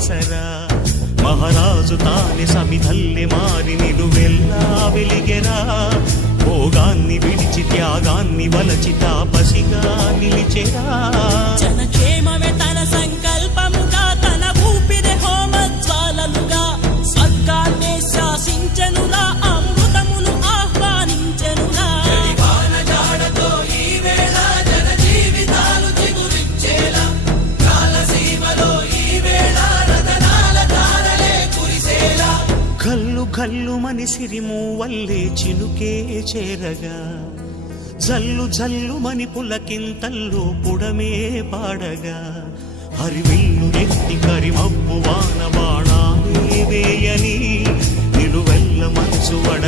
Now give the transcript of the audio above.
ఆసరా మహారాజు తానే సమిధల్లె మారి నిలువెల్లా వెలిగెరా భోగాన్ని విడిచి త్యాగాన్ని వలచి తాపసిగా నిలిచెరా జనక్షేమమే తన సంకల్పముగా తన ఊపిరి హోమజ్వాలలుగా స్వర్గాన్నే శాసించెనురా అమృతమును ఆహ్వానించెనురా కల్లు కల్లు మని సిరిమూవల్లే చినుకే చేరగా జల్లు జల్లు మని పులకింతల్లో పుడమే పాడగా హరివిల్లు ఎత్తి కరిమబ్బు వాన బాణాలే వేయని నిలువెల్ల మనసు వడ